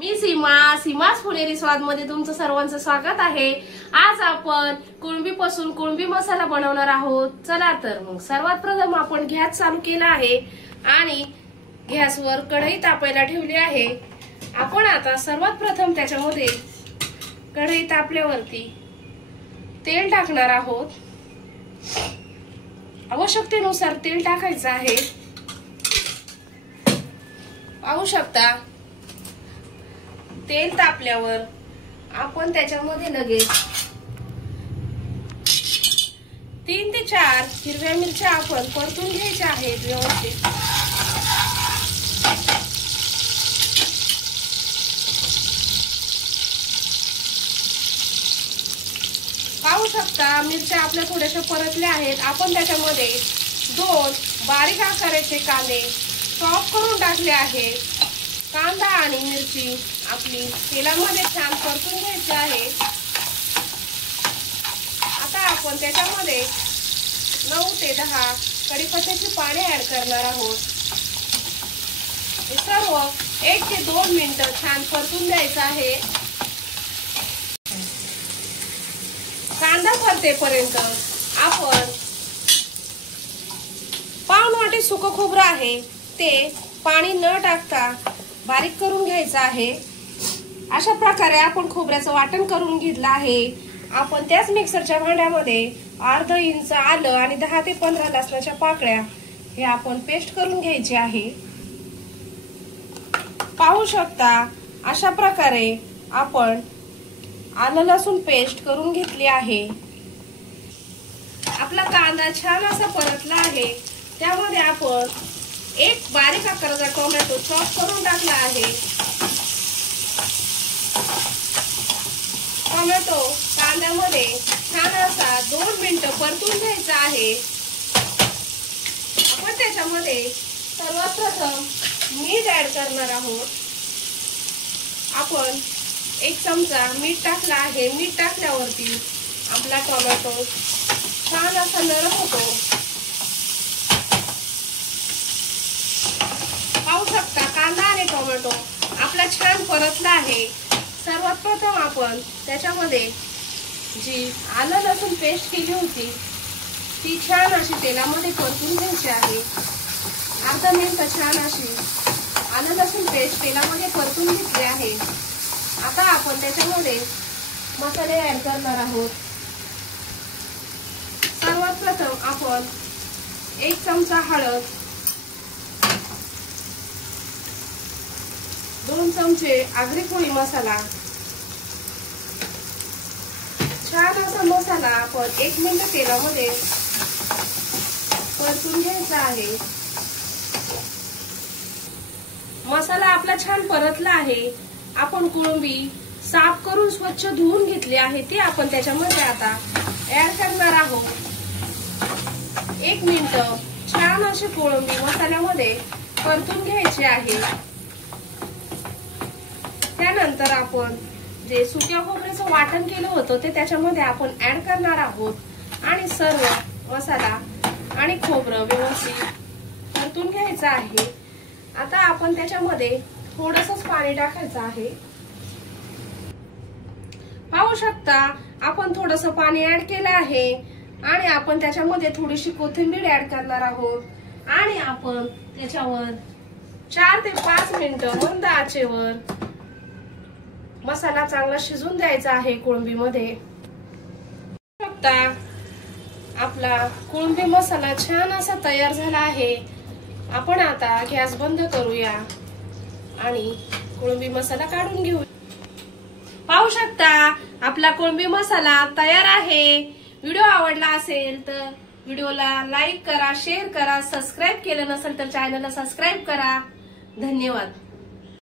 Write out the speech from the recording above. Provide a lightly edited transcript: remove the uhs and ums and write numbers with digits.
मी सीमास पुणेरी स्वाद मध्ये तुमचं सर्वांचं स्वागत आहे। आज आपण कोळंबीपासून कोळंबी मसाला बनवणार आहोत। चला तर मग सर्वात प्रथम आपण गॅस चालू केला आहे आणि गॅसवर कढई तापायला ठेवली आहे। आपण आता सर्वात प्रथम त्याच्यामध्ये कढई तापल्यावरती तेल टाकणार आहोत। आवश्यकतेनुसार तेल टाकायचं आहे। पाहू शकता तेल तापल्यावर आपण त्याच्यामध्ये लगेच 3 ते 4 हिरव्या मिरच्या आपण परतून घ्यायच्या आहेत व्यवस्थित। पाहू शकता मिरच्या आपल्या थोड्याशा परतल्या आहेत। आपण त्याच्यामध्ये 2 बारीक आकाराचे कांदे चॉप करून टाकले आहेत। कांदा आणि मिरची आपली तेलामध्ये छान परतून घ्यायची आहे। आता आपण त्याच्यामध्ये 9 ते 10 कढीपत्त्याची पाने ऍड करणार आहोत। हे सर्व 1 ते 2 मिनिटं छान परतून द्यायचं आहे। कांदा परतेपर्यंत आपण पाऊण वाटी सुकं खोबरं आहे ते पाणी न टाकता बारीक करून घ्यायचं आहे। अशा प्रकारे आपण खोबऱ्याचं वाटण करून घेतलं आहे। आपण त्याच मिक्सरच्या भांड्यामध्ये अर्धा इंच आलं आणि 10 ते 15 लसणाच्या पाकळ्या हे आपण पेस्ट करून घ्यायची आहे। पाहू शकता अशा प्रकारे आपण आलं लसूण पेस्ट करून घेतली आहे। आपला कांदा छान असा परतला आहे। त्यामध्ये आपण 1 बारीक आकाराचा टोमॅटो चॉप करून टाकला आहे। टोमॅटो कांद्यामध्ये छान असा 2 मिनिटं परतून घ्यायचा आहे। आपण त्याच्यामध्ये सर्वात प्रथम मीठ ऍड करणार आहोत। आपण 1 चमचा मीठ टाकला आहे। मीठ टाकल्यावरती आपला टोमॅटो छान असा नरम होतो। पाहू शकता कांदा आणि टोमॅटो आपला छान परतला आहे। सर्वात प्रथम आपण त्याच्यामध्ये जी आलं लसूण पेस्ट केली होती ती छान अशी तेलामध्ये परतून घ्यायची आहे। अर्धा मिनिट छान अशी आलं लसूण पेस्ट तेलामध्ये परतून घेतली आहे। आता आपण त्याच्यामध्ये मसाले ऍड करणार आहोत। सर्वात प्रथम आपण 1 चमचा हळद, 2 चमचे आगरी कोळी मसाला, छान असा मसाला आपण 1 मिनिट तेलामध्ये परतून घ्यायचा आहे। मसाला आपला छान परतला आहे। आपण कोळंबी साफ करून स्वच्छ धुवून घेतली आहे ती आपण त्याच्यामध्ये आता ऍड करणार आहोत। 1 मिनिट छान अशी कोळंबी मसाल्यामध्ये परतून घ्यायची आहे। त्यानंतर आपण जे सुक्या खोबऱ्याचं वाटण केलं होतं ते त्याच्यामध्ये आपण ऍड करणार आहोत आणि सर्व मसाला आणि खोबरं व्यवस्थित परतून घ्यायचं आहे। आता आपण त्याच्यामध्ये थोडंसं पाणी टाकायचं आहे। पाहू शकता आपण थोडंसं पाणी ऍड केलं आहे आणि आपण त्याच्यामध्ये थोडीशी कोथिंबीर ऍड करणार आहोत आणि आपण त्याच्यावर 4 ते 5 मिनिटं मंद आचेवर मसाला चांगला शिजून द्यायचा आहे। कोळंबीमध्ये बघता आपला कोळंबी मसाला छान असा तयार झाला आहे। आपण आता गॅस बंद करूया आणि कोळंबी मसाला काढून घेऊ। पाहू शकता आपला कोळंबी मसाला तयार आहे। व्हिडिओ आवडला असेल तर व्हिडिओला लाईक करा, शेअर करा, सबस्क्राईब केलं नसेल तर चॅनलला सबस्क्राईब करा। धन्यवाद।